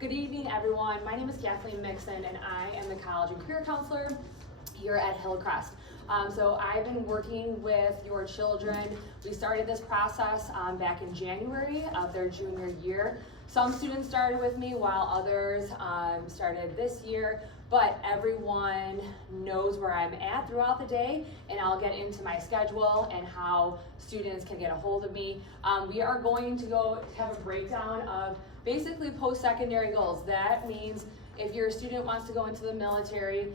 Good evening, everyone. My name is Kathleen Mixon, and I am the College and Career Counselor here at Hillcrest. So I've been working with your children. We started this process back in January of their junior year. Some students started with me while others started this year, but everyone knows where I'm at throughout the day, and I'll get into my schedule and how students can get a hold of me. We are going to go have a breakdown of basically post-secondary goals. That means if your student wants to go into the military,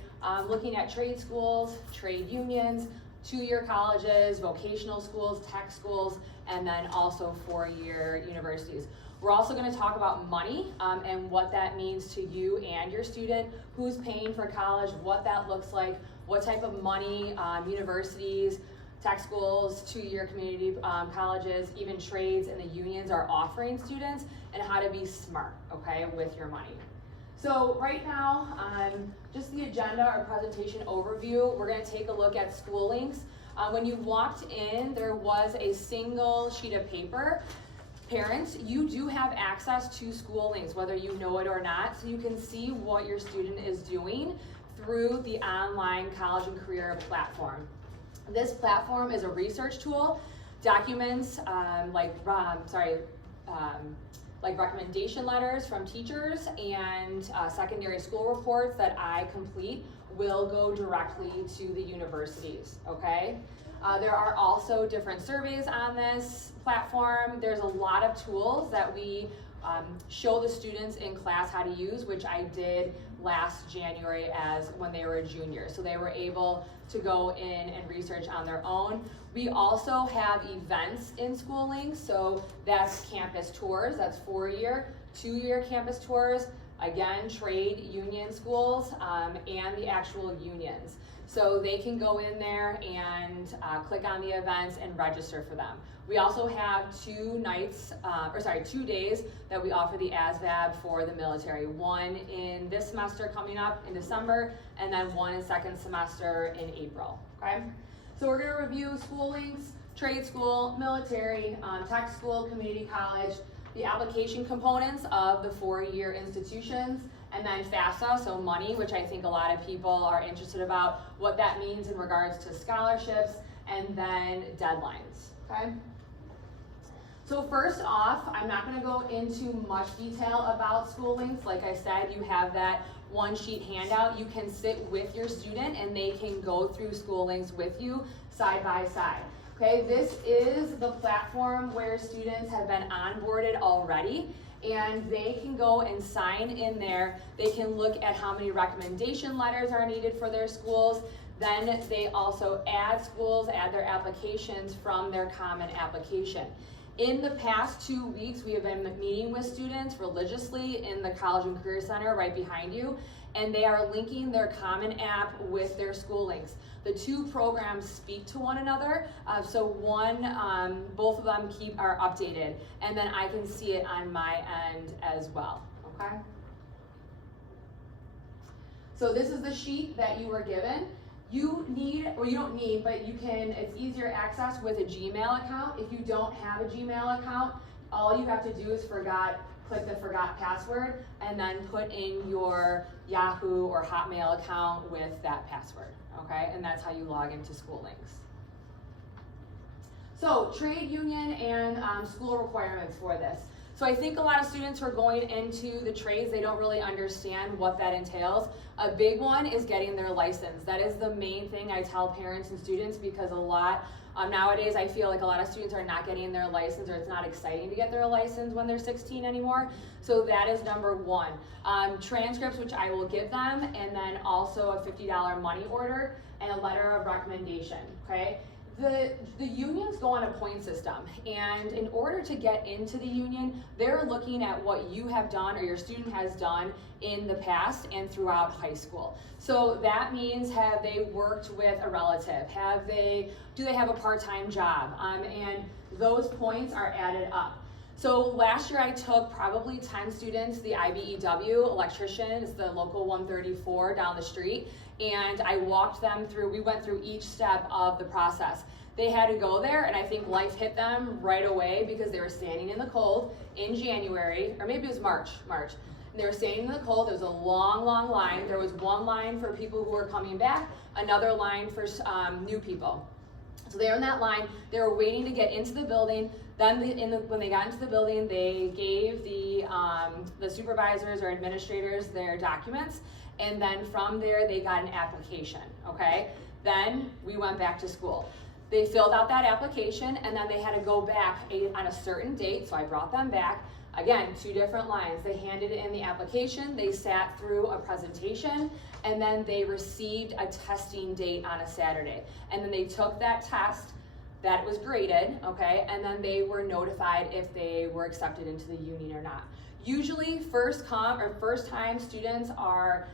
looking at trade schools, trade unions, two-year colleges, vocational schools, tech schools, and then also four-year universities. We're also going to talk about money and what that means to you and your student, who's paying for college, what that looks like, what type of money universities, tech schools, two-year community colleges, even trades and the unions are offering students, and how to be smart, okay, with your money. So right now, just the agenda or presentation overview, we're going to take a look at school links. When you walked in, there was a single sheet of paper. Parents, you do have access to school links, whether you know it or not, so you can see what your student is doing through the online college and career platform. This platform is a research tool, documents like recommendation letters from teachers and secondary school reports that I complete will go directly to the universities, okay? There are also different surveys on this platform. There's a lot of tools that we show the students in class how to use, which I did last January as when they were a junior. So they were able to go in and research on their own. We also have events in School Links, so that's campus tours, that's 4-year, 2-year campus tours, again, trade union schools, and the actual unions. So they can go in there and click on the events and register for them. We also have 2 days that we offer the ASVAB for the military. One in this semester coming up in December, and then one in second semester in April, okay? So we're gonna review school links, trade school, military, tech school, community college, the application components of the 4-year institutions, and then FAFSA, so money, which I think a lot of people are interested about, what that means in regards to scholarships, and then deadlines, okay? So first off, I'm not gonna go into much detail about school links. Like I said, you have that 1-sheet handout. You can sit with your student and they can go through school links with you side by side. Okay, this is the platform where students have been onboarded already, and they can go and sign in there. They can look at how many recommendation letters are needed for their schools. Then they also add schools, add their applications from their common application. In the past 2 weeks, we have been meeting with students religiously in the College and Career Center right behind you, and they are linking their common app with their school links. The 2 programs speak to one another, so both of them are updated, and then I can see it on my end as well, okay? So this is the sheet that you were given. You don't need, but you can, it's easier access with a Gmail account. If you don't have a Gmail account, all you have to do is click the forgot password, and then put in your Yahoo or Hotmail account with that password, okay? And that's how you log into School Links. So trade union and school requirements for this. So I think a lot of students who are going into the trades, they don't really understand what that entails. A big one is getting their license. That is the main thing I tell parents and students, because nowadays I feel like a lot of students are not getting their license, or it's not exciting to get their license when they're 16 anymore. So that is number 1. Transcripts, which I will give them, and then also a $50 money order and a letter of recommendation, okay? The unions go on a point system, and in order to get into the union, they're looking at what you have done or your student has done in the past and throughout high school. So that means, have they worked with a relative? Do they have a part-time job? And those points are added up. So last year I took probably 10 students, the IBEW electrician, it's the local 134 down the street, and I walked them through, we went through each step of the process. They had to go there, and I think life hit them right away because they were standing in the cold in January, or maybe it was March, and they were standing in the cold. There was a long, long line. There was one line for people who were coming back, another line for new people. So they were in that line. They were waiting to get into the building. Then when they got into the building, they gave the supervisors or administrators their documents, and then from there they got an application, okay? Then we went back to school. They filled out that application, and then they had to go back on a certain date, so I brought them back. Again, 2 different lines. They handed in the application, they sat through a presentation, and then they received a testing date on a Saturday. And then they took that test, that was graded, okay, and then they were notified if they were accepted into the union or not. Usually first time students are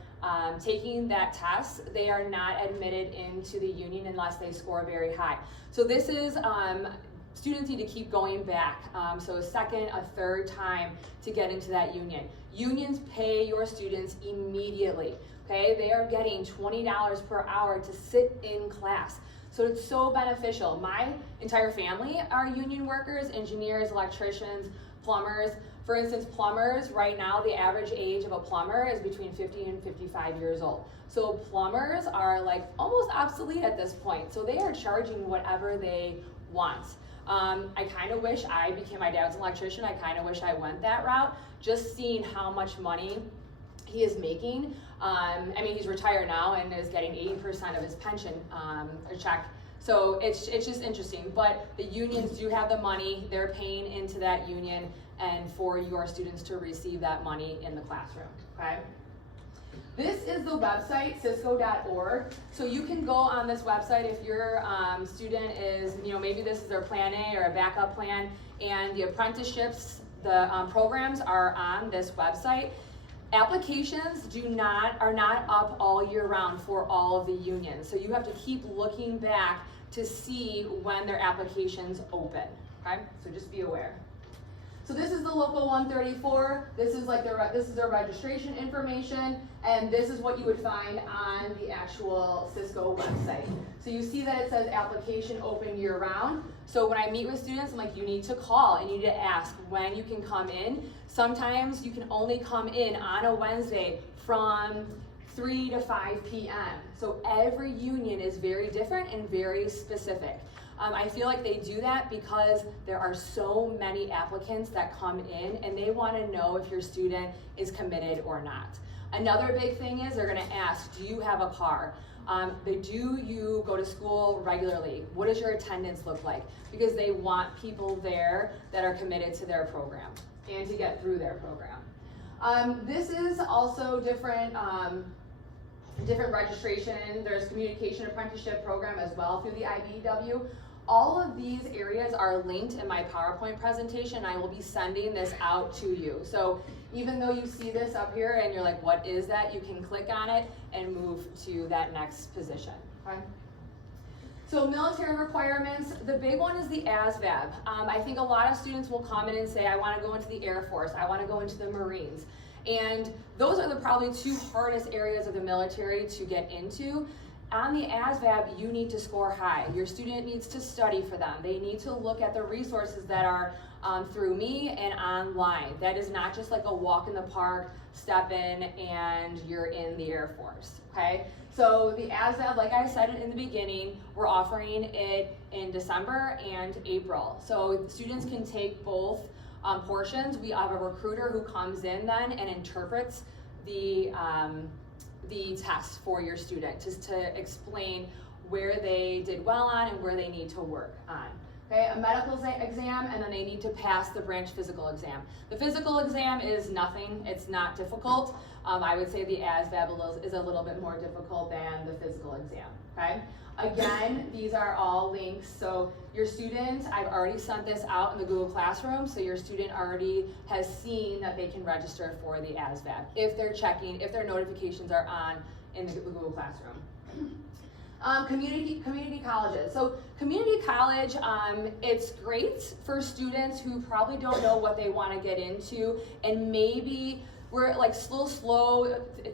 taking that test, they are not admitted into the union unless they score very high. So this is, students need to keep going back. So a second, a third time to get into that union. Unions pay your students immediately, okay? They are getting $20 per hour to sit in class. So it's so beneficial. My entire family are union workers, engineers, electricians, plumbers. For instance, plumbers, right now the average age of a plumber is between 50 and 55 years old. So plumbers are like almost obsolete at this point. So they are charging whatever they want. I kind of wish I became, my dad's an electrician, I kind of wish I went that route, just seeing how much money he is making. I mean, he's retired now and is getting 80% of his pension check. So it's just interesting. But the unions do have the money, they're paying into that union and for your students to receive that money in the classroom, okay? This is the website, cisco.org. So you can go on this website if your student is, maybe this is their plan A or a backup plan, and the apprenticeships, the programs are on this website. Applications are not up all year round for all of the unions. So you have to keep looking back to see when their applications open, okay? So just be aware. So this is the Local 134. This is their registration information, and this is what you would find on the actual Cisco website. So you see that it says application open year round. So when I meet with students, I'm like, you need to call and you need to ask when you can come in. Sometimes you can only come in on a Wednesday from 3 to 5 p.m. So every union is very different and very specific. I feel like they do that because there are so many applicants that come in and they want to know if your student is committed or not. Another big thing is they're going to ask, do you have a car? Do you go to school regularly? What does your attendance look like? Because they want people there that are committed to their program and to get through their program. This is also different registration. There's communication apprenticeship program as well through the IBEW. All of these areas are linked in my PowerPoint presentation. I will be sending this out to you. So even though you see this up here and you're like, what is that? You can click on it and move to that next position, okay? So military requirements, the big one is the ASVAB. I think a lot of students will come in and say, I want to go into the Air Force, I want to go into the Marines. And those are probably 2 hardest areas of the military to get into. On the ASVAB, you need to score high. Your student needs to study for them. They need to look at the resources that are through me and online. That is not just like a walk in the park, step in, and you're in the Air Force, okay? So the ASVAB, like I said in the beginning, we're offering it in December and April. So students can take both portions. We have a recruiter who comes in then and interprets the test for your student, just to explain where they did well on and where they need to work on. Okay, a medical exam, and then they need to pass the branch physical exam. The physical exam is nothing, it's not difficult. I would say the ASVAB is a little bit more difficult than the physical exam, okay? Again, these are all links, so your student, I've already sent this out in the Google Classroom, so your student already has seen that they can register for the ASVAB if they're checking, if their notifications are on in the Google Classroom. Community colleges. So community college, it's great for students who probably don't know what they want to get into, and maybe we're like slow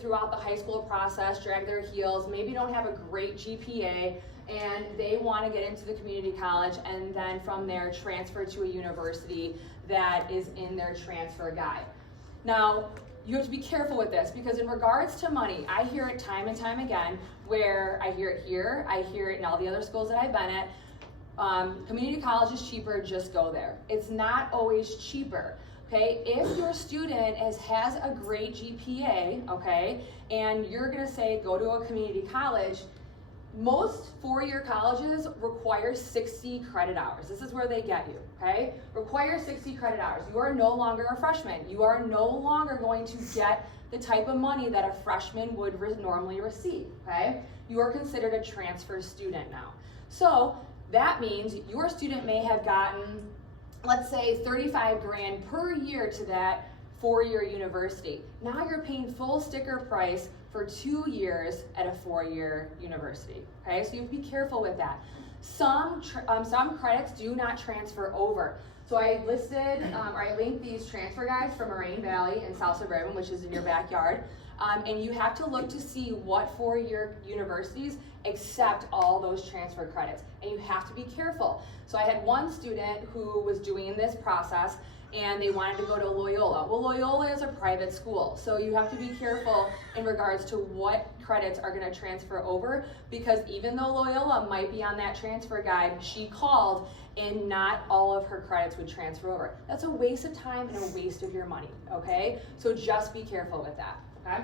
throughout the high school process, drag their heels, maybe don't have a great GPA, and they want to get into the community college and then from there transfer to a university that is in their transfer guide. Now, you have to be careful with this, because in regards to money, I hear it time and time again, where I hear it here, I hear it in all the other schools that I've been at. Community college is cheaper, just go there. It's not always cheaper, okay? If your student has a great GPA, okay, and you're gonna say go to a community college, most four-year colleges require 60 credit hours. This is where they get you, okay? Require 60 credit hours. You are no longer a freshman. You are no longer going to get the type of money that a freshman would normally receive, okay? You are considered a transfer student now. So that means your student may have gotten, let's say, 35 grand per year to that four-year university. Now you're paying full sticker price for 2 years at a four-year university, okay? So you have to be careful with that. Some credits do not transfer over. So I listed, or I linked these transfer guides from Moraine Valley and South Suburban, which is in your backyard. And you have to look to see what four-year universities accept all those transfer credits. And you have to be careful. So I had one student who was doing this process, and they wanted to go to Loyola. Well, Loyola is a private school, so you have to be careful in regards to what credits are gonna transfer over, because even though Loyola might be on that transfer guide, she called and not all of her credits would transfer over. That's a waste of time and a waste of your money, okay? So just be careful with that, okay?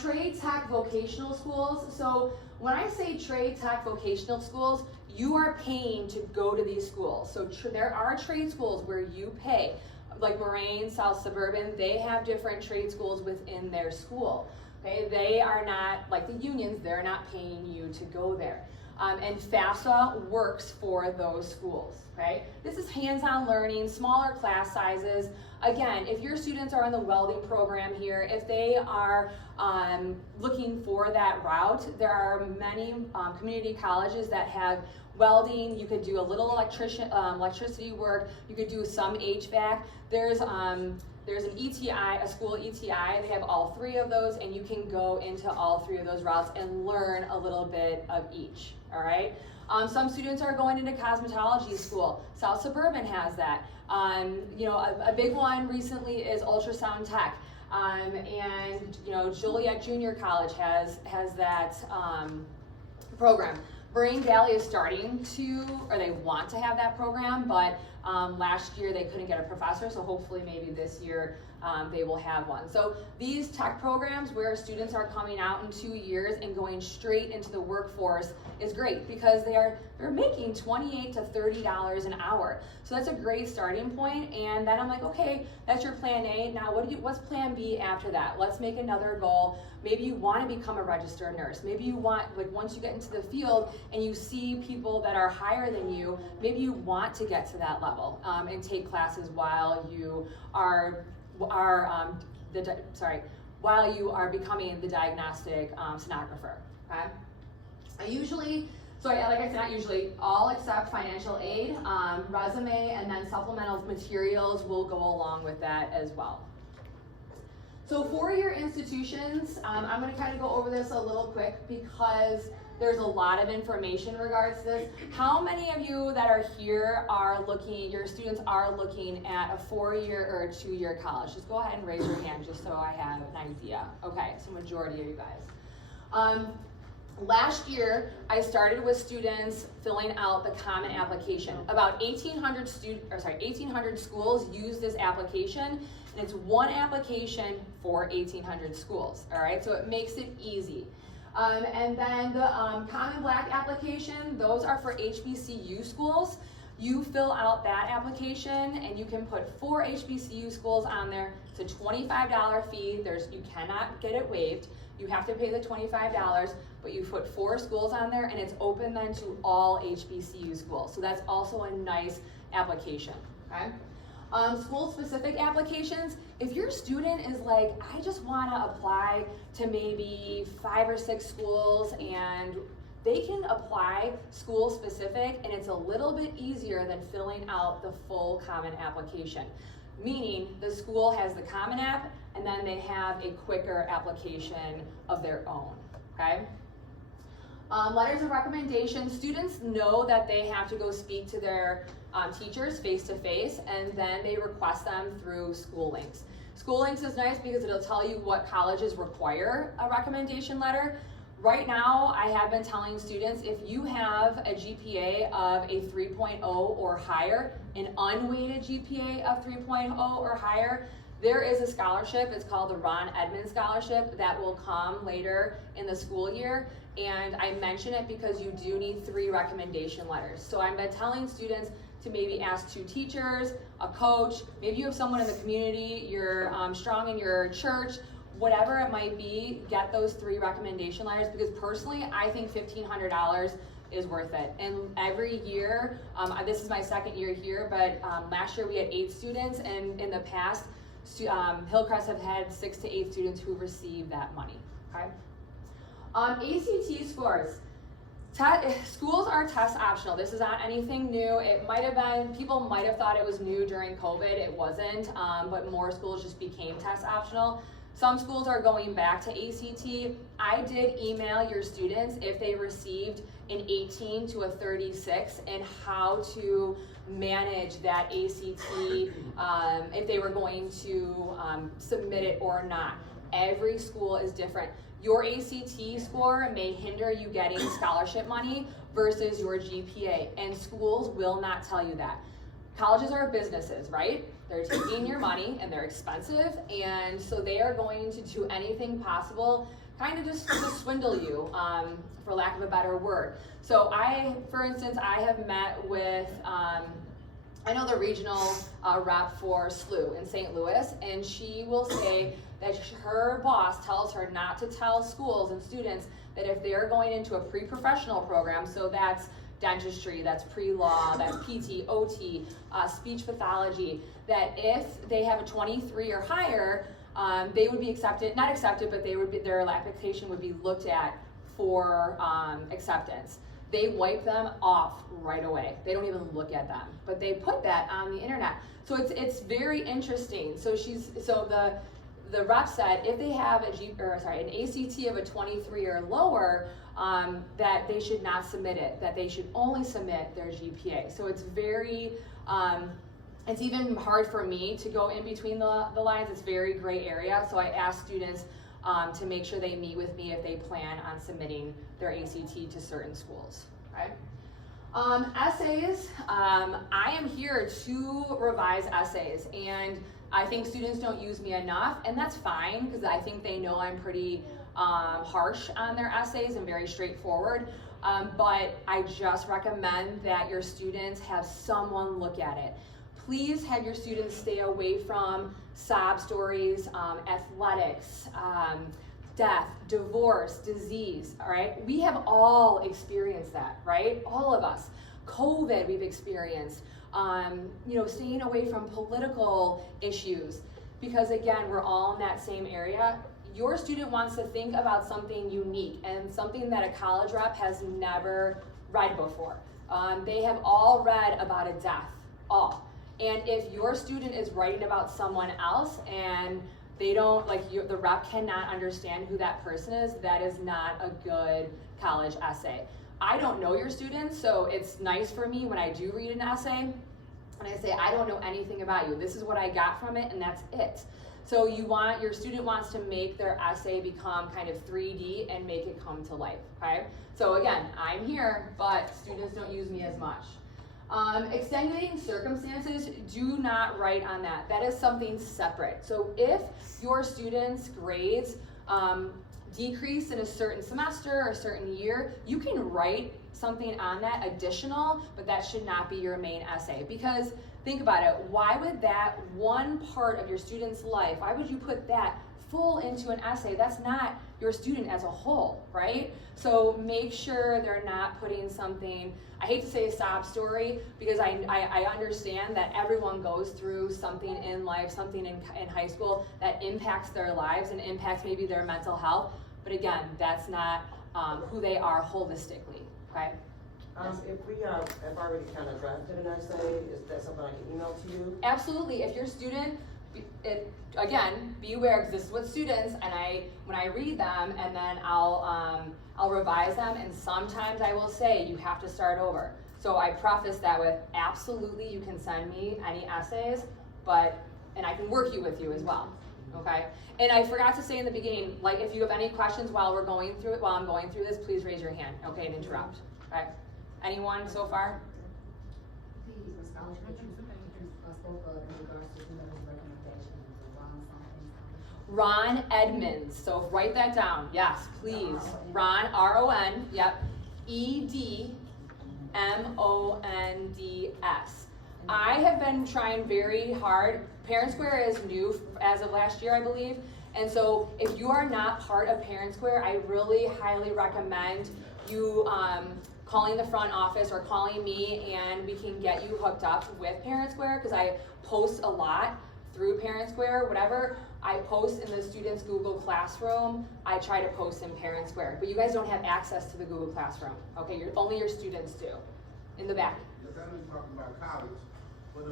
Trade, tech, vocational schools. So when I say trade, tech, vocational schools, you are paying to go to these schools. So there are trade schools where you pay, like Moraine, South Suburban, they have different trade schools within their school. Okay, they are not like the unions, they're not paying you to go there. And FAFSA works for those schools, okay? This is hands-on learning, smaller class sizes. Again, if your students are in the welding program here, if they are looking for that route, there are many community colleges that have welding. You could do a little electricity work. You could do some HVAC. There's an ETI, a school ETI. They have all three of those, and you can go into all three of those routes and learn a little bit of each, all right? Some students are going into cosmetology school. South Suburban has that. You know, a big one recently is ultrasound tech. And you know, Joliet Junior College has that program. Moraine Valley is starting to, or they want to have that program, but last year they couldn't get a professor, so hopefully maybe this year they will have one. So these tech programs where students are coming out in 2 years and going straight into the workforce is great, because they're making $28 to $30 an hour. So that's a great starting point. And then I'm like, okay, that's your plan A. Now what's plan B after that? Let's make another goal. Maybe you want to become a registered nurse. Maybe you want, like, once you get into the field and you see people that are higher than you, maybe you want to get to that level and take classes while you are while you are becoming the diagnostic sonographer, okay? Like I said, not usually, all except financial aid, resume, and then supplemental materials will go along with that as well. So four-year institutions, I'm gonna kind of go over this a little quick because there's a lot of information in regards to this. How many of you that are here are looking, your students are looking at a 4-year or a 2-year college? Just go ahead and raise your hand just so I have an idea. Okay, so majority of you guys. Last year, I started with students filling out the common application. About 1,800 schools use this application, and it's one application for 1,800 schools, all right? So it makes it easy. And then the Common Black application, those are for HBCU schools. You fill out that application and you can put 4 HBCU schools on there. It's a $25 fee. You cannot get it waived. You have to pay the $25, but you put 4 schools on there and it's open then to all HBCU schools. So that's also a nice application, okay? School-specific applications, if your student is like, I just wanna apply to maybe 5 or 6 schools, and they can apply school-specific, and it's a little bit easier than filling out the full common application. Meaning the school has the common app, and then they have a quicker application of their own, okay? Letters of recommendation, students know that they have to go speak to their teachers face-to-face, and then they request them through School Links. School Links is nice because it'll tell you what colleges require a recommendation letter. Right now, I have been telling students, if you have a GPA of a 3.0 or higher, an unweighted GPA of 3.0 or higher, there is a scholarship, it's called the Ron Edmonds Scholarship, that will come later in the school year. And I mention it because you do need 3 recommendation letters. So I've been telling students to maybe ask 2 teachers, a coach, maybe you have someone in the community, you're strong in your church, whatever it might be, get those 3 recommendation letters, because personally, I think $1,500 is worth it. And every year, this is my 2nd year here, but last year we had 8 students, and in the past, Hillcrest have had 6 to 8 students who received that money, okay? ACT scores. Schools are test optional. This is not anything new. It might have been, people might have thought it was new during COVID. It wasn't, but more schools just became test optional. Some schools are going back to ACT. I did email your students if they received an 18 to a 36 and how to manage that ACT, if they were going to submit it or not. Every school is different. Your ACT score may hinder you getting scholarship money versus your GPA, and schools will not tell you that. Colleges are businesses, right? They're taking your money and they're expensive, and so they are going to do anything possible kind of just to swindle you, for lack of a better word. So for instance, I have met with, I know the regional rep for SLU in St. Louis, and she will say that her boss tells her not to tell schools and students that if they're going into a pre-professional program, so that's dentistry, that's pre-law, that's PT, OT, speech pathology, that if they have a 23 or higher, they would be accepted, not accepted, but their application would be looked at for acceptance. They wipe them off right away. They don't even look at them, but they put that on the internet. So it's very interesting. So the rep said if they have an ACT of a 23 or lower, that they should not submit it, that they should only submit their GPA. So it's very, it's even hard for me to go in between the lines. It's very gray area. So I ask students to make sure they meet with me if they plan on submitting their ACT to certain schools, okay? Essays, I am here to revise essays, and I think students don't use me enough, and that's fine, because I think they know I'm pretty harsh on their essays and very straightforward, but I just recommend that your students have someone look at it. Please have your students stay away from sob stories, athletics, death, divorce, disease, all right? We have all experienced that, right? All of us. COVID, we've experienced. Staying away from political issues, because again, we're all in that same area. Your student wants to think about something unique and something that a college rep has never read before. They have all read about a death, all. And if your student is writing about someone else and they don't, the rep cannot understand who that person is, that is not a good college essay. I don't know your students, so it's nice for me when I do read an essay, and I say, I don't know anything about you. This is what I got from it, and that's it. So your student wants to make their essay become kind of 3D and make it come to life, okay? So again, I'm here, but students don't use me as much. Extenuating circumstances, do not write on that. That is something separate. So if your students' grades decrease in a certain semester or a certain year, you can write something on that additional, but that should not be your main essay. Because think about it, why would that one part of your student's life, why would you put that full into an essay? That's not your student as a whole, right? So make sure they're not putting something, I hate to say a sob story, because I understand that everyone goes through something in life, something in high school that impacts their lives and impacts maybe their mental health. But again, that's not who they are holistically, okay? If we have already kind of drafted an essay, is that something I can email to you? Absolutely. If your student, again, be aware, because this is what students, and when I read them, and then I'll revise them, and sometimes I will say you have to start over. So I preface that with, absolutely you can send me any essays, and I can work with you as well, okay? And I forgot to say in the beginning, like if you have any questions while I'm going through this, please raise your hand, okay, and interrupt, okay? Anyone so far? The scholarship that you spoke of in regards to whoever's recommendations, Ron something. Ron Edmonds, so write that down, yes, please. Ron, R-O-N, yep, E-D-M-O-N-D-S. I have been trying very hard. Parent Square is new as of last year, I believe. And so if you are not part of Parent Square, I really highly recommend you calling the front office or calling me, and we can get you hooked up with Parent Square, because I post a lot through Parent Square. Whatever I post in the students' Google Classroom, I try to post in Parent Square. But you guys don't have access to the Google Classroom, okay? Only your students do. In the back. Yes, I know you're talking about college, but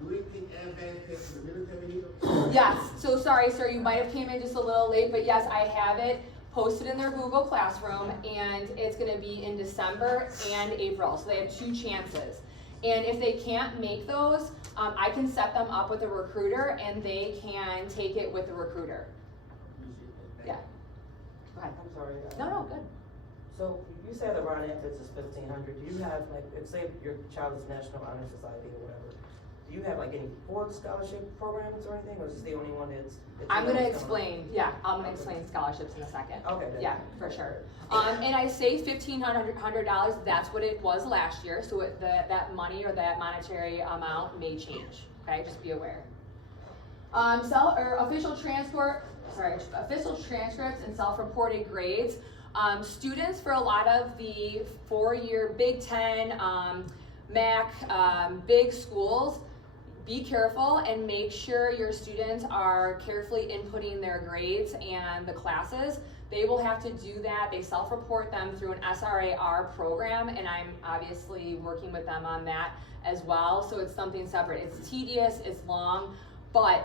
do we take advantage of the military here? Yes, so sorry, sir, you might have came in just a little late, but yes, I have it posted in their Google Classroom, and it's gonna be in December and April, so they have 2 chances. And if they can't make those, I can set them up with a recruiter, and they can take it with the recruiter. Yeah. Go ahead. I'm sorry. No, good. So you said the Ron Edmonds is 1,500. Do you have like, if say your child is National Honor Society or whatever, do you have like any Ford scholarship programs or anything, or is this the only one that's I'm gonna explain, I'm gonna explain scholarships in a second. Okay. Yeah, for sure. And I say $1,500, that's what it was last year, so that money or that monetary amount may change, okay, just be aware. Official transcripts and self-reported grades. Students for a lot of the 4-year Big Ten, MAC, big schools, be careful and make sure your students are carefully inputting their grades and the classes. They will have to do that. They self-report them through an SRAR program, and I'm obviously working with them on that as well. So it's something separate. It's tedious, it's long, but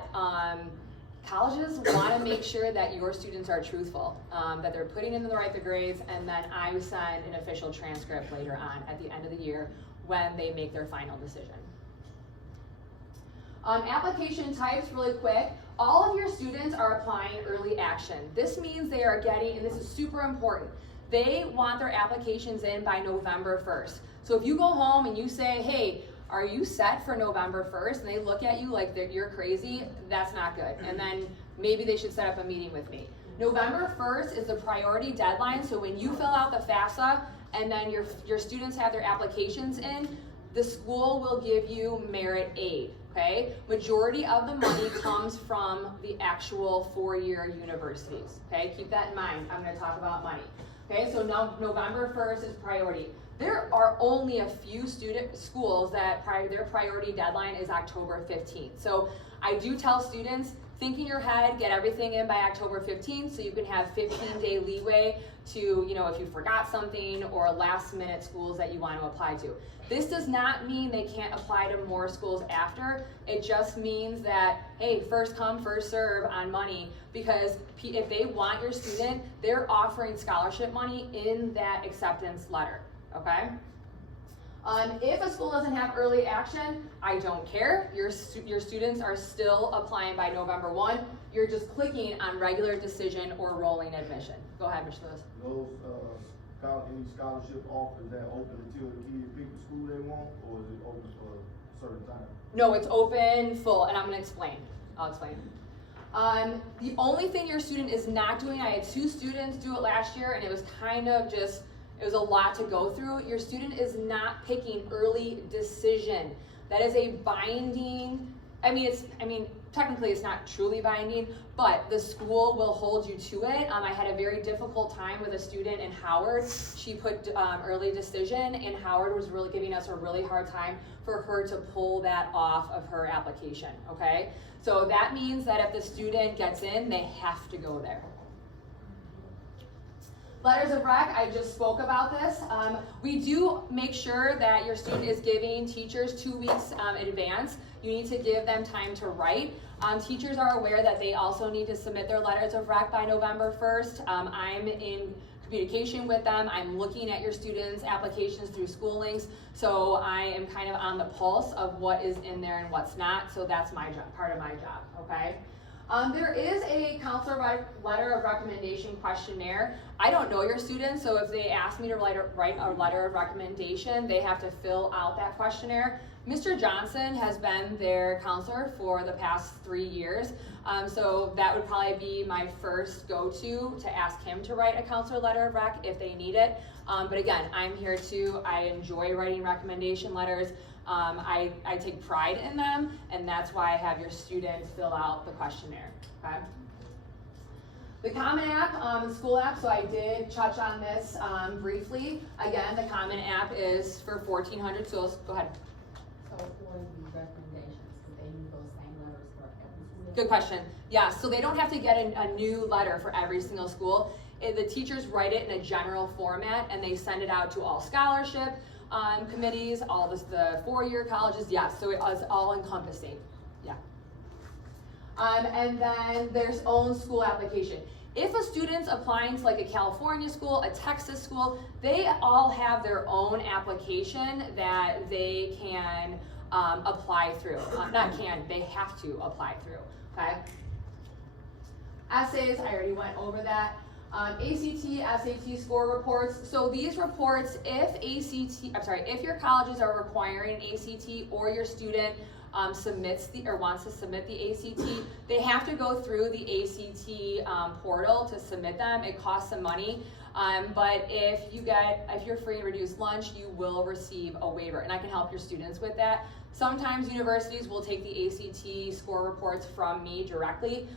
colleges want to make sure that your students are truthful, that they're putting in the right grades, and then I send an official transcript later on at the end of the year when they make their final decision. Application types, really quick. All of your students are applying early action. This means they are getting, and this is super important, they want their applications in by November 1st. So if you go home and you say, hey, are you set for November 1st? And they look at you like you're crazy, that's not good. And then maybe they should set up a meeting with me. November 1st is the priority deadline, so when you fill out the FAFSA and then your students have their applications in, the school will give you merit aid, okay? Majority of the money comes from the actual 4-year universities, okay? Keep that in mind, I'm gonna talk about money. Okay, so now November 1st is priority. There are only a few schools that their priority deadline is October 15th. So I do tell students, think in your head, get everything in by October 15th so you can have 15-day leeway to, if you forgot something or last minute schools that you want to apply to. This does not mean they can't apply to more schools after. It just means that, hey, first come, first serve on money, because if they want your student, they're offering scholarship money in that acceptance letter, okay? If a school doesn't have early action, I don't care. Your students are still applying by November 1. You're just clicking on regular decision or rolling admission. Go ahead, Mr. Lewis. Those any scholarship offers that open until the kid pick the school they want, or is it open for a certain time? No, it's open full, and I'm gonna explain. I'll explain. The only thing your student is not doing, I had 2 students do it last year, and it was kind of just, it was a lot to go through. Your student is not picking early decision. That is a binding, technically it's not truly binding, but the school will hold you to it. I had a very difficult time with a student in Howard. She put early decision, and Howard was really giving us a really hard time for her to pull that off of her application, okay? So that means that if the student gets in, they have to go there. Letters of rec, I just spoke about this. We do make sure that your student is giving teachers 2 weeks in advance. You need to give them time to write. Teachers are aware that they also need to submit their letters of rec by November 1st. I'm in communication with them. I'm looking at your students' applications through school links, so I am kind of on the pulse of what is in there and what's not, so that's my job, part of my job, okay? There is a counselor letter of recommendation questionnaire. I don't know your students, so if they ask me to write a letter of recommendation, they have to fill out that questionnaire. Mr. Johnson has been their counselor for the past 3 years, so that would probably be my first go-to to ask him to write a counselor letter of rec if they need it. But again, I'm here too. I enjoy writing recommendation letters. I take pride in them, and that's why I have your students fill out the questionnaire, okay? The Common App, the school app, so I did touch on this briefly. Again, the Common App is for 1,400 schools. Go ahead. So for the recommendations, do they use those same letters for every school? Good question. Yeah, so they don't have to get a new letter for every single school. The teachers write it in a general format, and they send it out to all scholarship committees, all the four-year colleges. Yeah, so it is all encompassing. Yeah. And then there's own school application. If a student's applying to like a California school, a Texas school, they all have their own application that they can apply through. Not can, they have to apply through, okay? Essays, I already went over that. ACT, SAT score reports. So these reports, if your colleges are requiring ACT or your student wants to submit the ACT, they have to go through the ACT portal to submit them. It costs some money, but if you're free and reduced lunch, you will receive a waiver, and I can help your students with that. Sometimes universities will take the ACT score reports from me directly.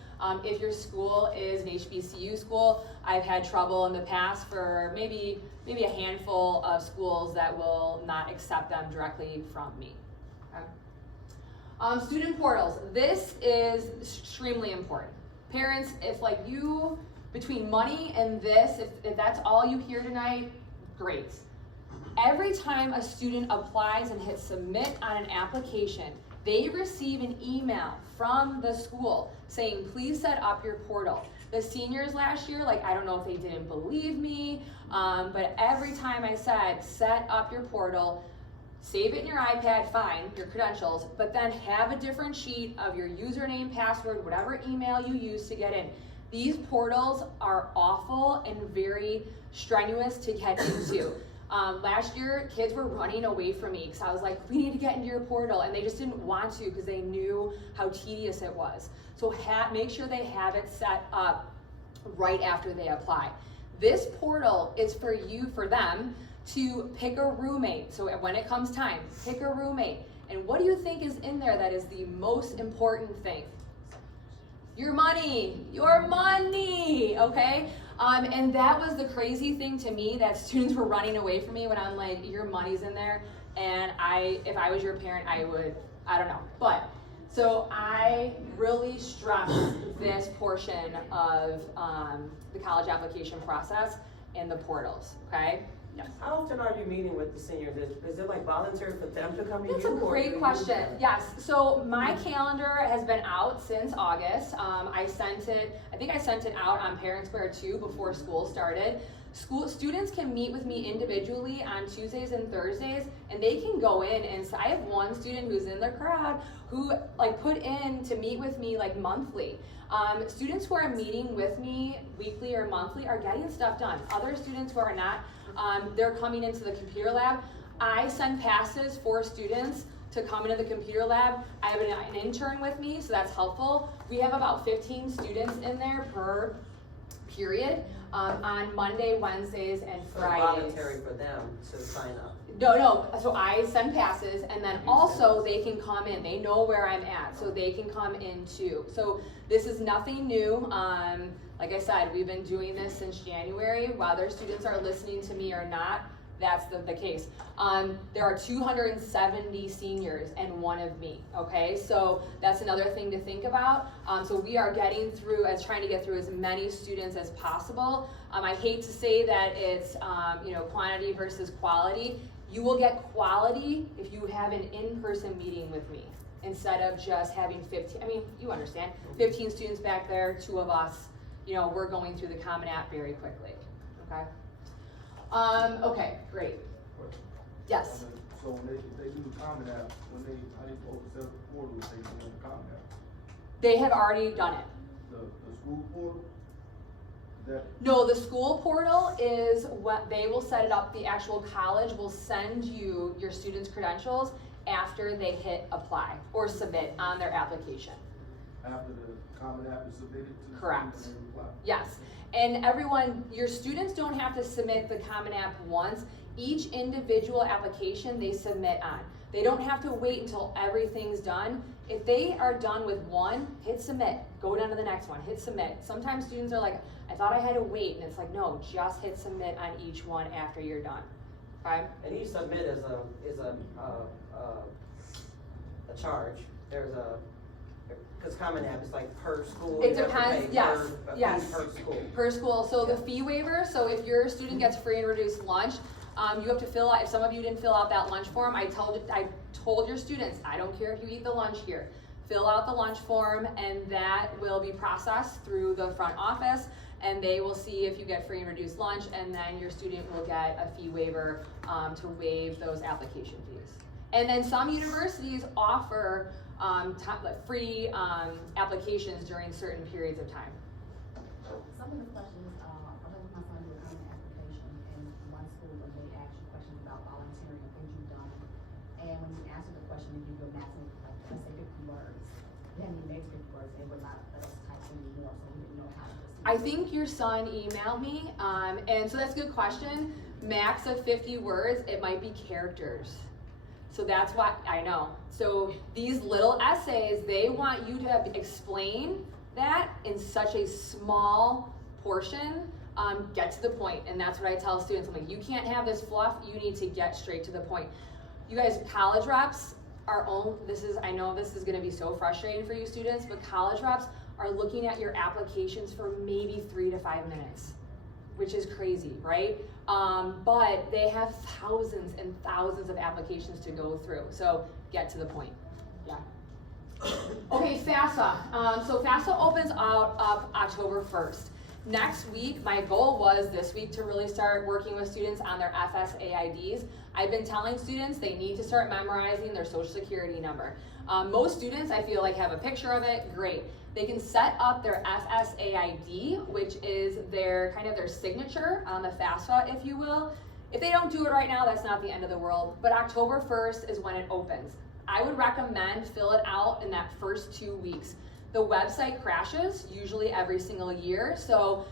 If your school is an HBCU school, I've had trouble in the past for maybe a handful of schools that will not accept them directly from me. Okay? Student portals. This is extremely important. Parents, if like you, between money and this, if that's all you hear tonight, great. Every time a student applies and hits submit on an application, they receive an email from the school saying, please set up your portal. The seniors last year, like, I don't know if they didn't believe me, but every time I said, set up your portal, save it in your iPad, fine, your credentials, but then have a different sheet of your username, password, whatever email you use to get in. These portals are awful and very strenuous to get into. Last year, kids were running away from me because I was like, we need to get into your portal, and they just didn't want to because they knew how tedious it was. So make sure they have it set up right after they apply. This portal is for them to pick a roommate. So when it comes time, pick a roommate. And what do you think is in there that is the most important thing? Your money, okay? And that was the crazy thing to me, that students were running away from me when I'm like, your money's in there. And if I was your parent, I don't know. But, so I really stress this portion of the college application process and the portals, okay? Yes. How often are you meeting with the seniors? Is it like voluntary for them to come to you? That's a great question. Yes, so my calendar has been out since August. I think I sent it out on Parent Square too before school started. Students can meet with me individually on Tuesdays and Thursdays, and they can go in, and so I have one student who's in the crowd who like put in to meet with me like monthly. Students who are meeting with me weekly or monthly are getting stuff done. Other students who are not, they're coming into the computer lab. I send passes for students to come into the computer lab. I have an intern with me, so that's helpful. We have about 15 students in there per period on Monday, Wednesdays, and Fridays. So voluntary for them to sign up? No, so I send passes, and then also they can come in. They know where I'm at, so they can come in too. So this is nothing new. Like I said, we've been doing this since January. Whether students are listening to me or not, that's the case. There are 270 seniors and one of me, okay? So that's another thing to think about. So we are trying to get through as many students as possible. I hate to say that it's quantity versus quality. You will get quality if you have an in-person meeting with me instead of just having 15, you understand, 15 students back there, 2 of us, we're going through the Common App very quickly, okay? Okay, great. Question. Yes. So when if they do the Common App, how they supposed to set up the portal if they do the Common App? They have already done it. The school portal? That, No, the school portal is what, they will set it up, the actual college will send you your students' credentials after they hit apply or submit on their application. after the Common App is submitted to the Correct. students and they reply? Yes, and everyone, your students don't have to submit the Common App once. Each individual application they submit on. They don't have to wait until everything's done. If they are done with one, hit submit, go down to the next one, hit submit. Sometimes students are like, I thought I had to wait, and it's like, no, just hit submit on each one after you're done, okay? And each submit is a charge, there's cause Common App is like per school. It you have to depends, pay yes, per- a fee yes. Per school. Per school, so the fee waiver, so if your student gets free and reduced lunch, you have to fill out, if some of you didn't fill out that lunch form, I told your students, I don't care if you eat the lunch here, fill out the lunch form and that will be processed through the front office and they will see if you get free and reduced lunch and then your student will get a fee waiver to waive those application fees. And then some universities offer free applications during certain periods of time. Some of the questions, I know my son did a common application in one school, and they asked you questions about volunteering and things you've done. And when you answer the question, they give you a maximum, like, let's say 50 words. Then the next 50 words, they would not let us type any more, so we didn't know how to proceed. I think your son emailed me, and so that's a good question. Max of 50 words, it might be characters. So that's why, I know. So these little essays, they want you to explain that in such a small portion, get to the point. And that's what I tell students. I'm like, you can't have this fluff, you need to get straight to the point. You guys, college reps are I know this is gonna be so frustrating for you students, but college reps are looking at your applications for maybe 3 to 5 minutes, which is crazy, right? But they have thousands and thousands of applications to go through, so get to the point, yeah. Okay, FAFSA. So FAFSA opens up October 1st. Next week, my goal was this week to really start working with students on their FSAIDs. I've been telling students they need to start memorizing their social security number. Most students, I feel like, have a picture of it, great. They can set up their FSAID, which is their kind of their signature on the FAFSA, if you will. If they don't do it right now, that's not the end of the world, but October 1st is when it opens. I would recommend fill it out in that first 2 weeks. The website crashes usually every single year, so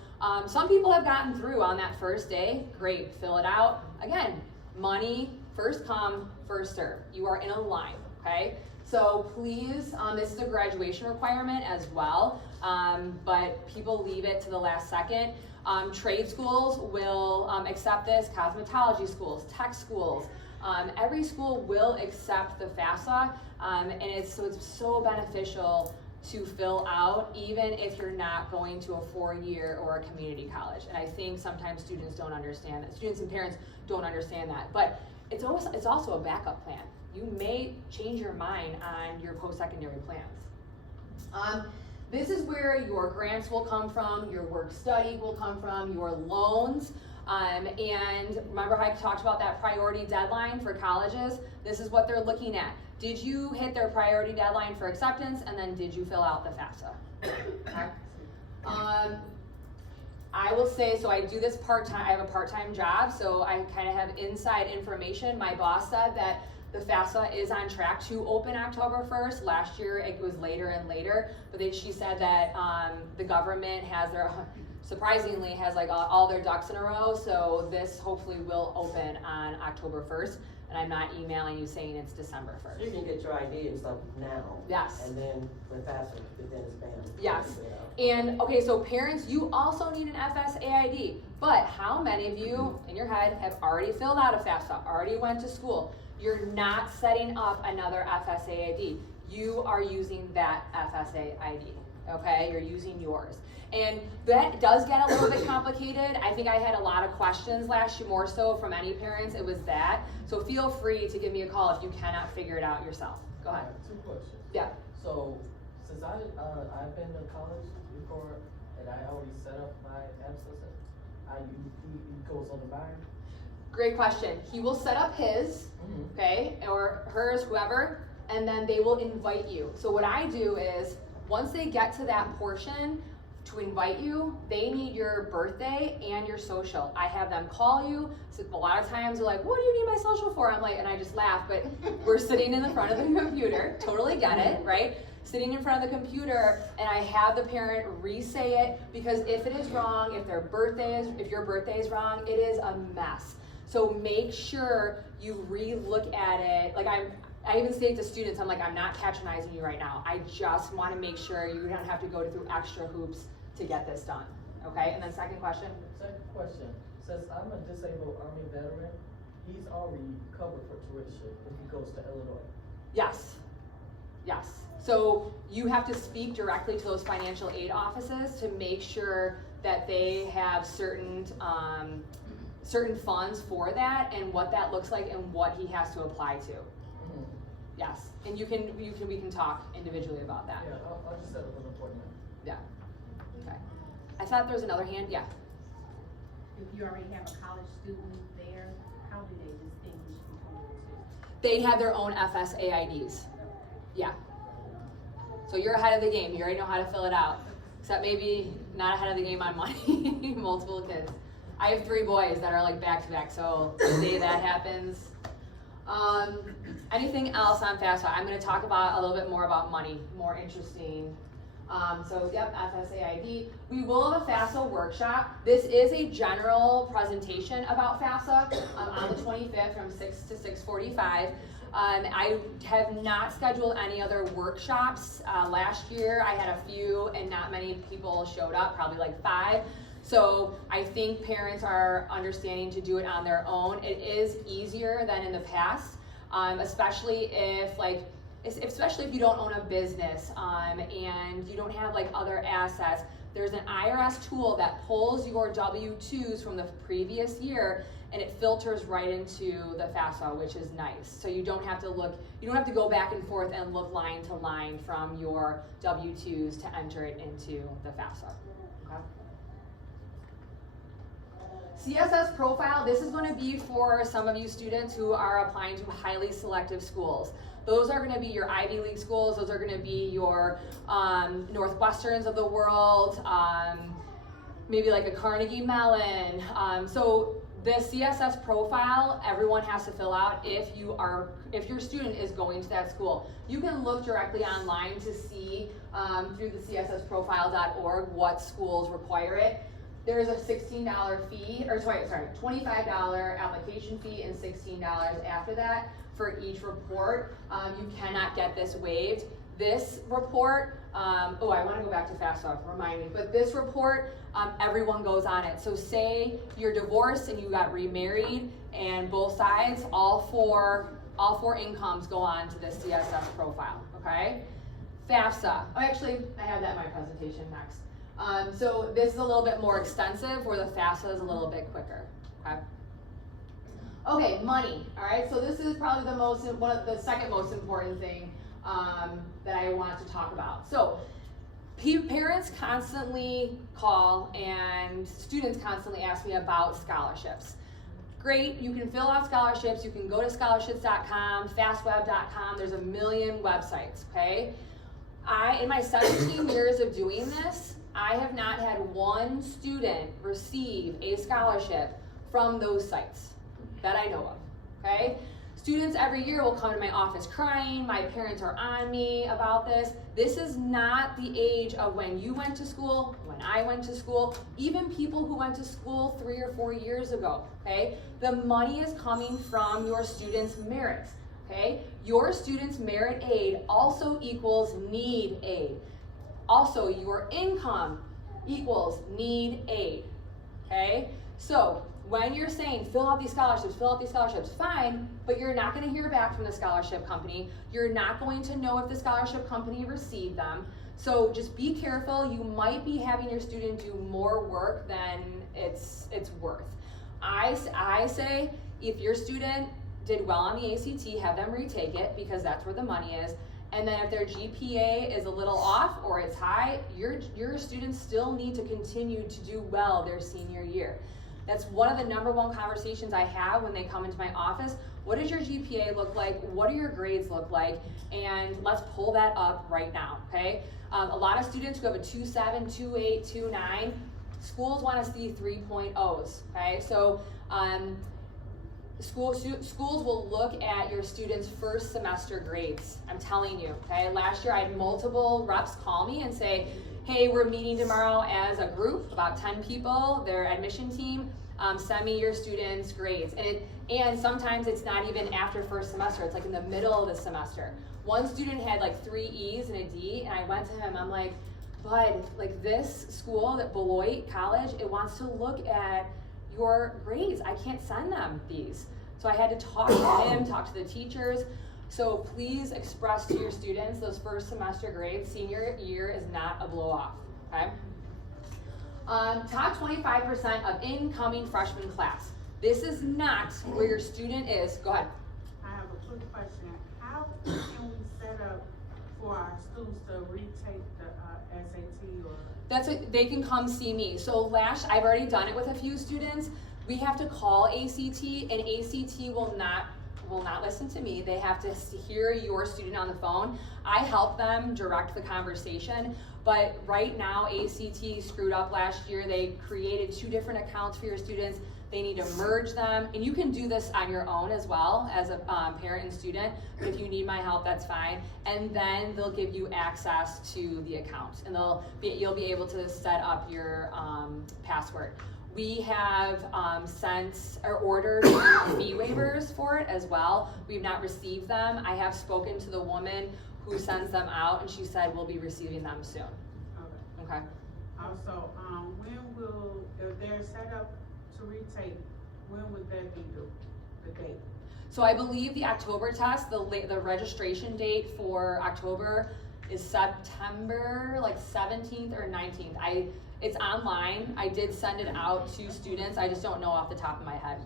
some people have gotten through on that first day. Great, fill it out. Again, money, first come, first serve. You are in a line, okay? So please, this is a graduation requirement as well, but people leave it to the last second. Trade schools will accept this, cosmetology schools, tech schools. Every school will accept the FAFSA, and it's so beneficial to fill out, even if you're not going to a 4-year or a community college. And I think sometimes students don't understand that. Students and parents don't understand that. But it's also a backup plan. You may change your mind on your post-secondary plans. This is where your grants will come from, your work study will come from, your loans. And remember how I talked about that priority deadline for colleges? This is what they're looking at. Did you hit their priority deadline for acceptance, and then did you fill out the FAFSA? Okay. I will say, so I do this part-time, I have a part-time job, so I kind of have inside information. My boss said that the FAFSA is on track to open October 1st. Last year it was later and later, but then she said that the government has surprisingly has like all their ducks in a row, so this hopefully will open on October 1st, and I'm not emailing you saying it's December 1st. You can get your ID and stuff now. Yes. And then when FAFSA, then it's bam. Yes. You get out. And okay, so parents, you also need an FSAID, but how many of you in your head have already filled out a FAFSA, already went to school? You're not setting up another FSAID. You are using that FSAID, okay? You're using yours. And that does get a little bit complicated. I think I had a lot of questions last year, more so from any parents, it was that. So feel free to give me a call if you cannot figure it out yourself. Go ahead. 2 questions. Yeah. So, since I've been to college before, and I already set up my FSA, he goes on the buyer? Great question. He will set up his, okay, or hers, whoever, and then they will invite you. So what I do is, once they get to that portion to invite you, they need your birthday and your social. I have them call you. So a lot of times they're like, what do you need my social for? I'm like, and I just laugh, but we're sitting in the front of the computer, totally get it, right? Sitting in front of the computer, and I have the parent re-say it, because if it is wrong, if your birthday is wrong, it is a mess. So make sure you re-look at it. Like I even say to students, I'm like, I'm not patronizing you right now. I just want to make sure you don't have to go through extra hoops to get this done. Okay, and then second question? Second question, since I'm a disabled Army veteran, he's already covered for tuition if he goes to Illinois. Yes, yes. So you have to speak directly to those financial aid offices to make sure that they have certain funds for that and what that looks like and what he has to apply to. Yes, and we can talk individually about that. Yeah, I'll just set up an appointment. Yeah. Okay. I thought there was another hand. Yeah. If you already have a college student there, how do they distinguish between the two? They have their own FSAIDs. Yeah. So you're ahead of the game. You already know how to fill it out. Except maybe not ahead of the game on money. Multiple kids. I have 3 boys that are like back to back, so the day that happens. Anything else on FAFSA? I'm going to talk about a little bit more about money, more interesting. So yep, FSAID. We will have a FAFSA workshop. This is a general presentation about FAFSA on the 25th from 6 to 6:45. I have not scheduled any other workshops. Last year I had a few and not many people showed up, probably like 5. So I think parents are understanding to do it on their own. It is easier than in the past, especially if you don't own a business and you don't have like other assets. There's an IRS tool that pulls your W-2s from the previous year and it filters right into the FAFSA, which is nice. So you don't have to go back and forth and look line to line from your W-2s to enter it into the FAFSA. Okay? CSS profile, this is going to be for some of you students who are applying to highly selective schools. Those are going to be your Ivy League schools, those are going to be your Northwesterns of the world, maybe like a Carnegie Mellon. So the CSS profile, everyone has to fill out if your student is going to that school. You can look directly online to see through the cssprofile.org what schools require it. There's a $16 fee, or sorry, $25 application fee and $16 after that for each report. You cannot get this waived. This report, I want to go back to FAFSA, remind me, but this report, everyone goes on it. So say you're divorced and you got remarried and both sides, all four incomes go on to the CSS profile, okay? FAFSA, I have that in my presentation next. So this is a little bit more extensive where the FAFSA is a little bit quicker, okay? Okay, money, all right? So this is probably the second most important thing that I want to talk about. So parents constantly call and students constantly ask me about scholarships. Great, you can fill out scholarships, you can go to scholarships.com, fastweb.com, there's a million websites, okay? In my 17 years of doing this, I have not had one student receive a scholarship from those sites that I know of, okay? Students every year will come to my office crying, my parents are on me about this. This is not the age of when you went to school, when I went to school, even people who went to school 3 or 4 years ago, okay? The money is coming from your students' merits, okay? Your students' merit aid also equals need aid. Also, your income equals need aid, okay? So when you're saying fill out these scholarships, fine, but you're not gonna hear back from the scholarship company. You're not going to know if the scholarship company received them. So just be careful. You might be having your student do more work than it's worth. I say if your student did well on the ACT, have them retake it because that's where the money is. And then if their GPA is a little off or it's high, your students still need to continue to do well their senior year. That's one of the #1 conversations I have when they come into my office. What does your GPA look like? What do your grades look like? And let's pull that up right now, okay? A lot of students who have a 2.7, 2.8, 2.9, schools want to see 3.0s, okay? So schools will look at your students' first semester grades. I'm telling you, okay? Last year I had multiple reps call me and say, hey, we're meeting tomorrow as a group, about 10 people, their admission team, send me your students' grades. And sometimes it's not even after first semester, it's like in the middle of the semester. One student had like 3 E's and a D, and I went to him, I'm like, bud, like this school, that Beloit College, it wants to look at your grades. I can't send them these. So I had to talk to him, talk to the teachers. So please express to your students those first semester grades. Senior year is not a blow off, okay? Top 25% of incoming freshman class. This is not where your student is. Go ahead. I have a quick question. How can we set up for our students to retake the SAT or? That's what, they can come see me. So I've already done it with a few students. We have to call ACT, and ACT will not listen to me. They have to hear your student on the phone. I help them direct the conversation, but right now ACT screwed up last year. They created 2 different accounts for your students. They need to merge them, and you can do this on your own as well as a parent and student, but if you need my help, that's fine. And then they'll give you access to the account, and you'll be able to set up your password. We have sent or ordered fee waivers for it as well. We've not received them. I have spoken to the woman who sends them out, and she said we'll be receiving them soon. Okay. Also, if they're set up to retake, when would that be the date? So I believe the October test, the registration date for October is September like 17th or 19th. It's online. I did send it out to students. I just don't know off the top of my head.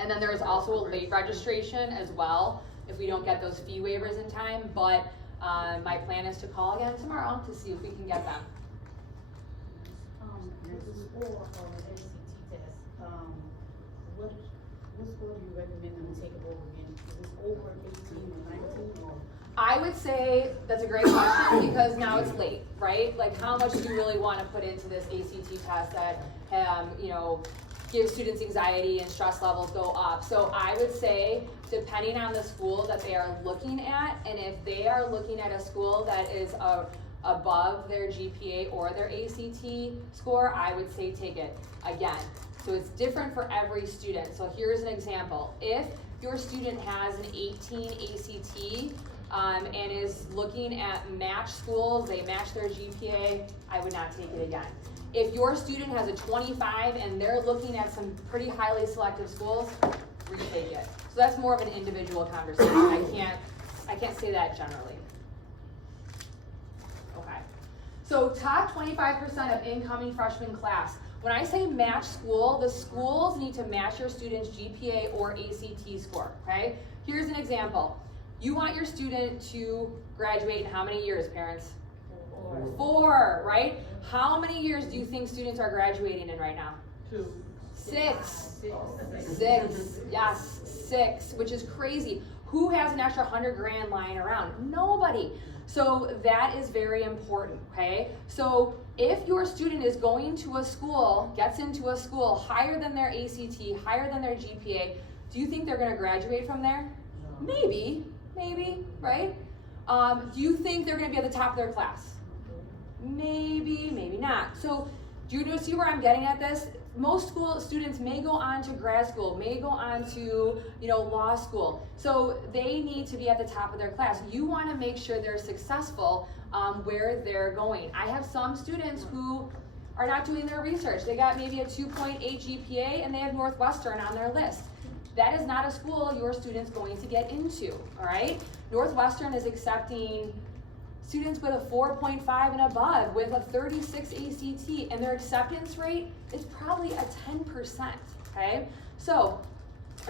And then there's also a late registration as well if we don't get those fee waivers in time. But my plan is to call again tomorrow to see if we can get them. The score of the ACT test, what score do you recommend them take it over again? Is it over 18 or 19 or? I would say that's a great question because now it's late, right? Like how much do you really want to put into this ACT test that, gives students anxiety and stress levels go up? So I would say, depending on the school that they are looking at, and if they are looking at a school that is above their GPA or their ACT score, I would say take it again. So it's different for every student. So here's an example. If your student has an 18 ACT, and is looking at match schools, they match their GPA, I would not take it again. If your student has a 25 and they're looking at some pretty highly selective schools, retake it. So that's more of an individual conversation. I can't say that generally. Okay. So top 25% of incoming freshman class. When I say match school, the schools need to match your student's GPA or ACT score, okay? Here's an example. You want your student to graduate in how many years, parents? 4, right? How many years do you think students are graduating in right now? 2. 6. 6. Yes, 6, which is crazy. Who has an extra $100,000 lying around? Nobody. So that is very important, okay? So if your student is going to a school, gets into a school higher than their ACT, higher than their GPA, do you think they're gonna graduate from there? No. Maybe, right? Do you think they're gonna be at the top of their class? Maybe, maybe not. So do you see where I'm getting at this? Most school students may go on to grad school, may go on to, law school. So they need to be at the top of their class. You wanna make sure they're successful where they're going. I have some students who are not doing their research. They got maybe a 2.8 GPA and they have Northwestern on their list. That is not a school your student's going to get into, all right? Northwestern is accepting students with a 4.5 and above with a 36 ACT, and their acceptance rate is probably a 10%, okay? So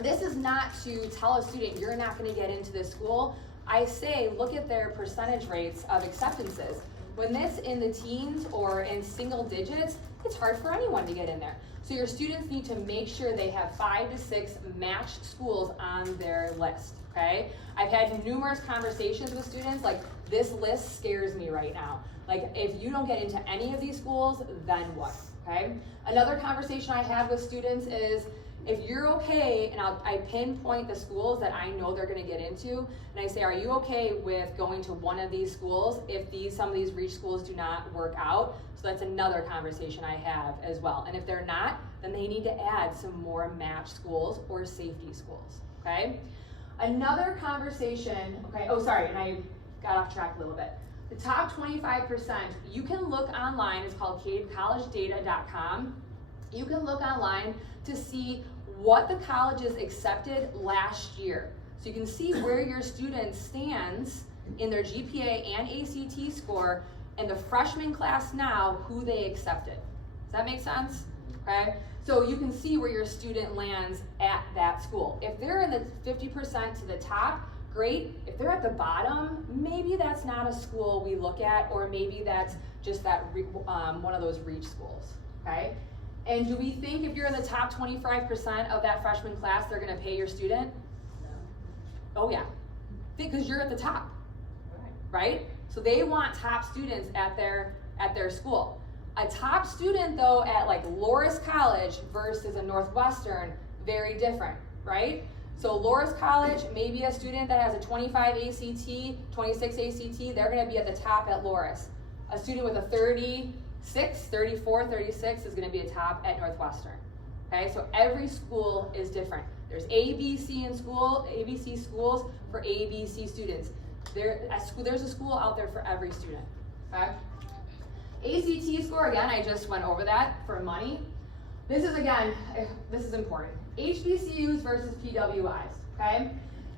this is not to tell a student you're not gonna get into this school. I say, look at their percentage rates of acceptances. When this in the teens or in single digits, it's hard for anyone to get in there. So your students need to make sure they have 5 to 6 matched schools on their list, okay? I've had numerous conversations with students, like, this list scares me right now. Like, if you don't get into any of these schools, then what, okay? Another conversation I have with students is, if you're okay, and I pinpoint the schools that I know they're gonna get into, and I say, are you okay with going to one of these schools if some of these reach schools do not work out? So that's another conversation I have as well. And if they're not, then they need to add some more matched schools or safety schools, okay? Another conversation, okay, oh sorry, and I got off track a little bit. The top 25%, you can look online, it's called cadecollegedata.com. You can look online to see what the colleges accepted last year. So you can see where your student stands in their GPA and ACT score and the freshman class now, who they accepted. Does that make sense? Okay? So you can see where your student lands at that school. If they're in the 50% to the top, great. If they're at the bottom, maybe that's not a school we look at, or maybe that's just that one of those reach schools, okay? And do we think if you're in the top 25% of that freshman class, they're gonna pay your student? No. Oh yeah, because you're at the top, right? So they want top students at their school. A top student though at like Loras College versus a Northwestern, very different, right? So Loras College, maybe a student that has a 25 ACT, 26 ACT, they're gonna be at the top at Loras. A student with a 34, 36 is gonna be a top at Northwestern. Okay, so every school is different. There's ABC schools for ABC students. There's a school out there for every student, okay? ACT score, again, I just went over that for money. This is important. HBCUs versus PWIs, okay?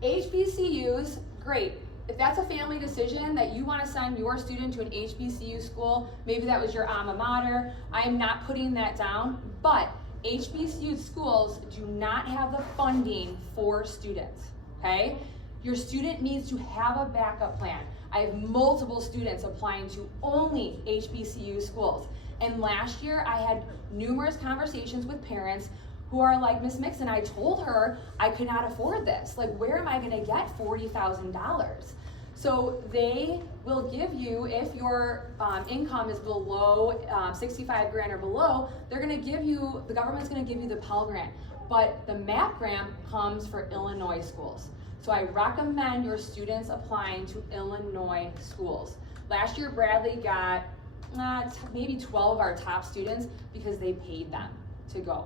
HBCUs, great. If that's a family decision that you want to send your student to an HBCU school, maybe that was your alma mater, I am not putting that down, but HBCU schools do not have the funding for students, okay? Your student needs to have a backup plan. I have multiple students applying to only HBCU schools. And last year I had numerous conversations with parents who are like, Ms. Mixon, I told her I could not afford this. Like, where am I gonna get $40,000? So they will give you, if your income is below 65 grand or below, the government's gonna give you the Pell Grant. But the MAP grant comes for Illinois schools. So I recommend your students applying to Illinois schools. Last year, Bradley got maybe 12 of our top students because they paid them to go,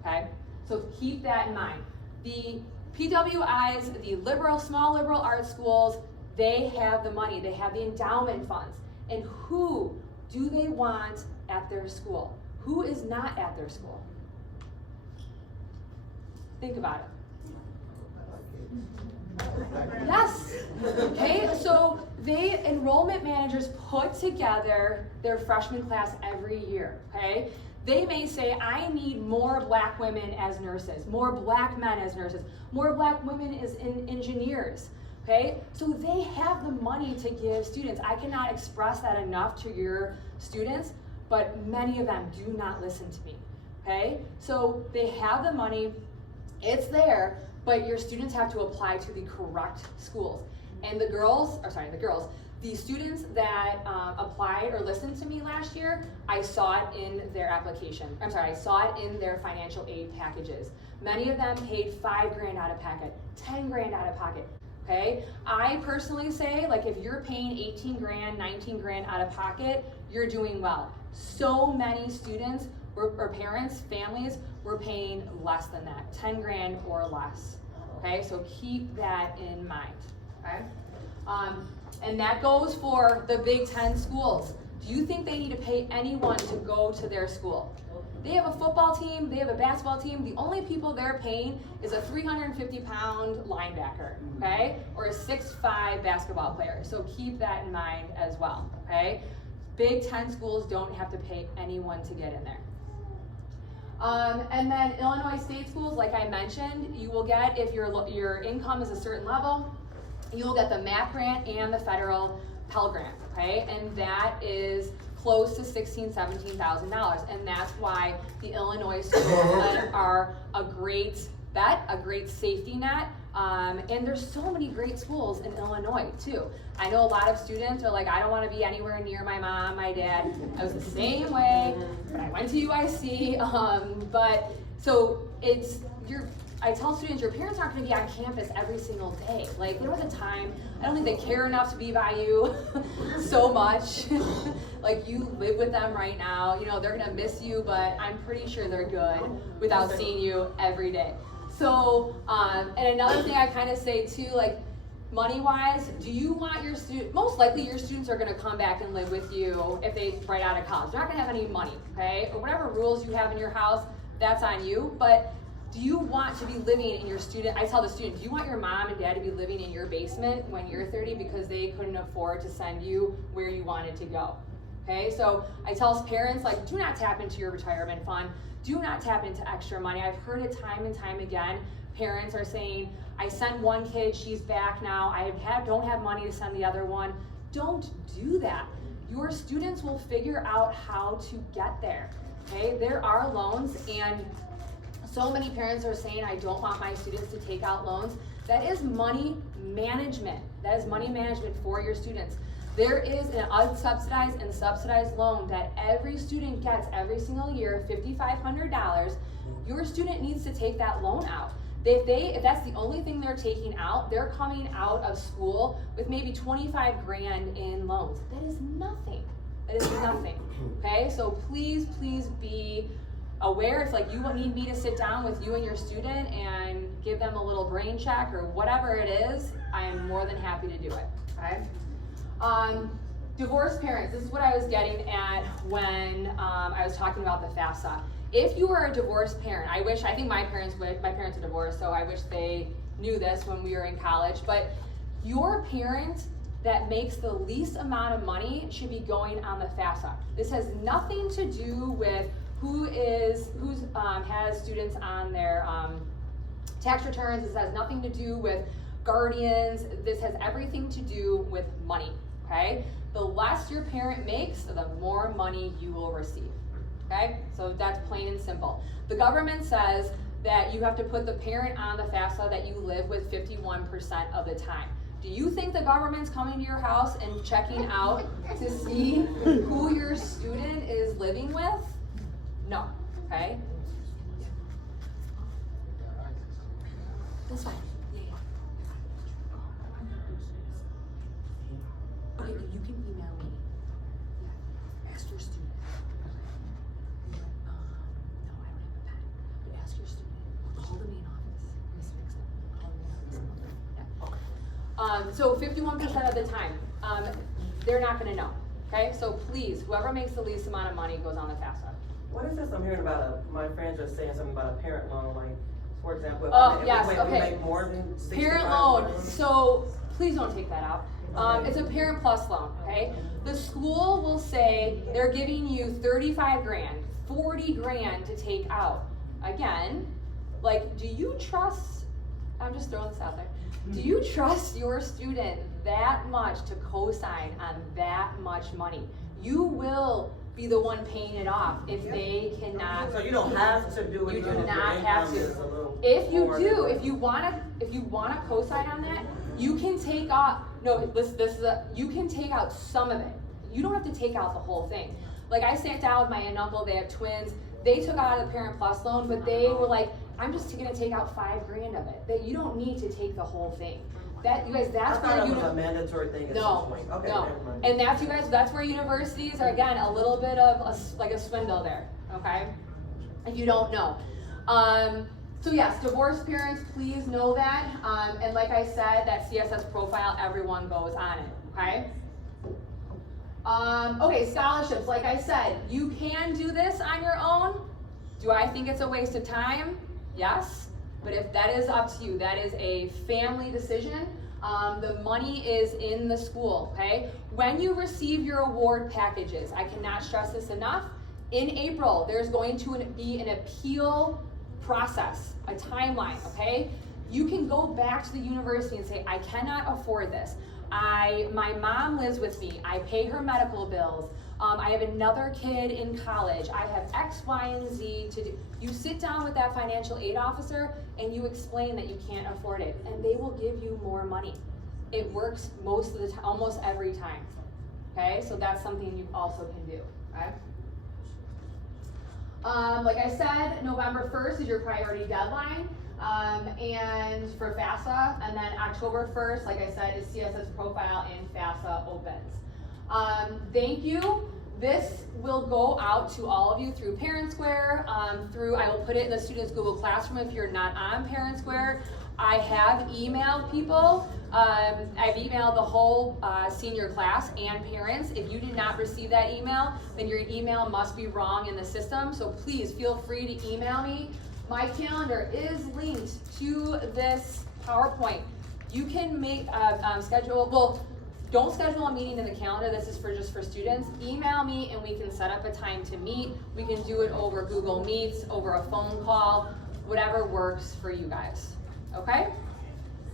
okay? So keep that in mind. The PWIs, the small liberal arts schools, they have the money, they have the endowment funds. And who do they want at their school? Who is not at their school? Think about it. Yes, okay, so enrollment managers put together their freshman class every year, okay? They may say, I need more black women as nurses, more black men as nurses, more black women as engineers, okay? So they have the money to give students. I cannot express that enough to your students, but many of them do not listen to me, okay? So they have the money, it's there, but your students have to apply to the correct schools. And the students that applied or listened to me last year, I saw it in their application. I saw it in their financial aid packages. Many of them paid 5 grand out of pocket, 10 grand out of pocket, okay? I personally say, like, if you're paying 18 grand, 19 grand out of pocket, you're doing well. So many students or parents, families, were paying less than that, 10 grand or less, okay? So keep that in mind, okay? And that goes for the Big Ten schools. Do you think they need to pay anyone to go to their school? They have a football team, they have a basketball team. The only people they're paying is a 350-pound linebacker, okay? Or a 6'5" basketball player. So keep that in mind as well, okay? Big Ten schools don't have to pay anyone to get in there. And then Illinois state schools, like I mentioned, you will get, if your income is a certain level, you will get the MAP grant and the federal Pell Grant, okay? And that is close to $16,000, $17,000. And that's why the Illinois schools are a great bet, a great safety net. And there's so many great schools in Illinois too. I know a lot of students are like, I don't want to be anywhere near my mom, my dad. I was the same way, but I went to UIC. But so I tell students, your parents aren't going to be on campus every single day. Like, they don't have the time. I don't think they care enough to be by you so much. Like, you live with them right now. You know, they're going to miss you, but I'm pretty sure they're good without seeing you every day. So, and another thing I kind of say too, like, money-wise, do you want your most likely your students are going to come back and live with you if they right out of college. They're not going to have any money, okay? Or whatever rules you have in your house, that's on you. But do you want to be living in your I tell the student, do you want your mom and dad to be living in your basement when you're 30 because they couldn't afford to send you where you wanted to go? Okay, so I tell parents, like, do not tap into your retirement fund. Do not tap into extra money. I've heard it time and time again. Parents are saying, I sent one kid, she's back now. I don't have money to send the other one. Don't do that. Your students will figure out how to get there, okay? There are loans, and so many parents are saying, I don't want my students to take out loans. That is money management. That is money management for your students. There is an unsubsidized and subsidized loan that every student gets every single year, $5,500. Your student needs to take that loan out. If that's the only thing they're taking out, they're coming out of school with maybe 25 grand in loans. That is nothing. That is nothing. Okay, so please be aware. If like you need me to sit down with you and your student and give them a little brain check or whatever it is, I am more than happy to do it. Okay. Divorced parents, this is what I was getting at when I was talking about the FAFSA. If you were a divorced parent, I think my parents are divorced, so I wish they knew this when we were in college, but your parent that makes the least amount of money should be going on the FAFSA. This has nothing to do with who has students on their tax returns. This has nothing to do with guardians. This has everything to do with money, okay? The less your parent makes, the more money you will receive, okay? So that's plain and simple. The government says that you have to put the parent on the FAFSA that you live with 51% of the time. Do you think the government's coming to your house and checking out to see who your student is living with? No, okay? That's fine. Okay, you can email me. Yeah. Ask your student. No, I don't have a pen. But ask your student. Call the main office. Miss Fixit. Call the main office. Yeah. So 51% of the time, they're not gonna know. Okay, so please, whoever makes the least amount of money goes on the FAFSA. What is this I'm hearing about? My friends are saying something about a parent loan, like, for example, if we make more than 65. Parent loan, so please don't take that out. It's a Parent Plus loan, okay? The school will say they're giving you 35 grand, 40 grand to take out. Again, like, do you trust, I'm just throwing this out there, do you trust your student that much to co-sign on that much money? You will be the one paying it off if they cannot. So you don't have to do it. You do not have to. If you do, if you wanna co-sign on that, you can take off. No, you can take out some of it. You don't have to take out the whole thing. Like, I sat down with my aunt and uncle. They have twins. They took out the Parent Plus loan, but they were like, "I'm just gonna take out 5 grand of it. That you don't need to take the whole thing." That, you guys, that's where it was a mandatory thing at some point. Okay, no. Never mind. And that's, you guys, that's where universities are, again, a little bit of a swindle there, okay? If you don't know. So yes, divorced parents, please know that. And like I said, that CSS profile, everyone goes on it, okay? Okay, scholarships, like I said, you can do this on your own. Do I think it's a waste of time? Yes. But if that is up to you, that is a family decision. The money is in the school, okay? When you receive your award packages, I cannot stress this enough, in April, there's going to be an appeal process, a timeline, okay? You can go back to the university and say, I cannot afford this. My mom lives with me. I pay her medical bills. I have another kid in college. I have X, Y, and Z to do. You sit down with that financial aid officer and you explain that you can't afford it, and they will give you more money. It works most of the time, almost every time. Okay, so that's something you also can do. Okay. Like I said, November 1st is your priority deadline, and for FAFSA, and then October 1st, like I said, is CSS profile and FAFSA opens. Thank you. This will go out to all of you through Parent Square, I will put it in the students' Google Classroom if you're not on Parent Square. I have emailed people. I've emailed the whole senior class and parents. If you did not receive that email, then your email must be wrong in the system. So please feel free to email me. My calendar is linked to this PowerPoint. You can make don't schedule a meeting in the calendar. This is just for students. Email me and we can set up a time to meet. We can do it over Google Meets, over a phone call, whatever works for you guys. Okay?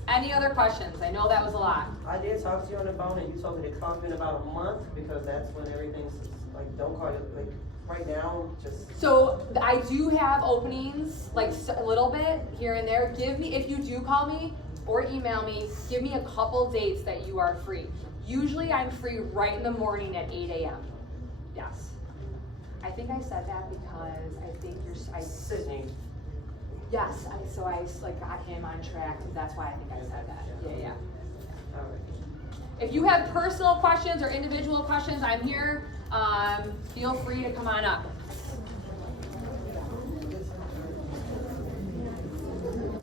Any other questions? I know that was a lot. I did talk to you on the phone and you told me to call you in about a month because that's when everything's like, don't call you, like, right now, just. So I do have openings, like a little bit here and there. If you do call me or email me, give me a couple dates that you are free. Usually I'm free right in the morning at 8 a.m. Yes. I think I said that because I think Sydney. yes, so I got him on track, and that's why I think I said that. Yeah. All right. If you have personal questions or individual questions, I'm here. Feel free to come on up.